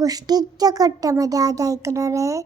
गोष्टीच्या कट्ट्यामध्ये आज ऐकणार आहे.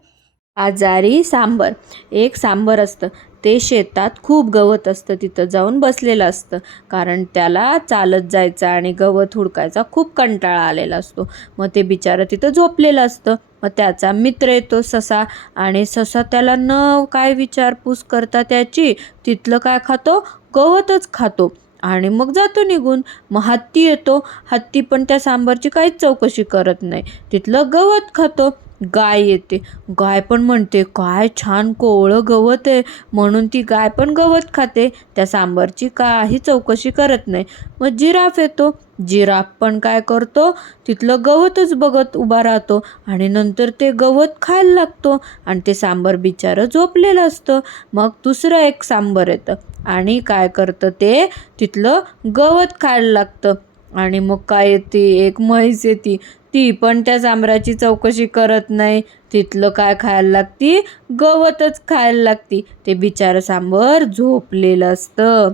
आजारी सांबर. एक सांबर असतं, ते शेतात खूप गवत असतं, तिथं जाऊन बसलेलं असतं, कारण त्याला चालत जायचा आणि गवत हुडकायचा खूप कंटाळा आलेला असतो. मग ते बिचारं तिथं झोपलेलं असतं. मग त्याचा मित्र येतो ससा, आणि ससा त्याला न काय विचारपूस करता त्याची तिथलं काय खातो, गवतच खातो आणि मग जातो निघून. मग हत्ती येतो. हत्ती पण त्या सांबारची काहीच चौकशी करत नाही, तिथलं गवत खातो. गाय येते. गाय पण म्हणते, काय छान कोवळं गवत आहे, म्हणून ती गाय पण गवत खाते, त्या सांबारची काही चौकशी करत नाही. मग जिराफ येतो. जिराफ पण काय करतो, तिथलं गवतच बघत उभा राहतो आणि नंतर ते गवत खायला लागतो आणि ते सांबर बिचारं झोपलेलं असतं. मग दुसरं एक सांबर येतं आणि काय करतं, ते तिथलं गवत खायला लागतं. आणि मग काय येते, एक म्हैस येते. ती पण त्या सांबराची चौकशी करत नाही, तिथलं काय खायला लागती, गवतच खायला लागती. ते बिचारं सांबर झोपलेलं असतं.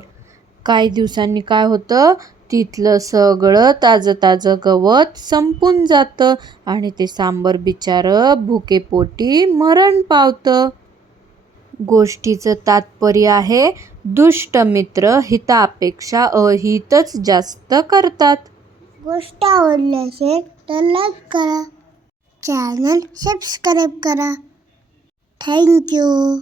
काही दिवसांनी काय होतं, तिथलं सगळं ताजं ताजं गवत संपून जातं आणि ते सांबर बिचारं भुकेपोटी मरण पावतं. गोष्टीचं तात्पर्य आहे, दुष्ट मित्र हितापेक्षा अहितच जास्त करतात. गोष्ट आवडली असेल तर लाईक करा, चॅनल सबस्क्राईब करा. थँक्यू.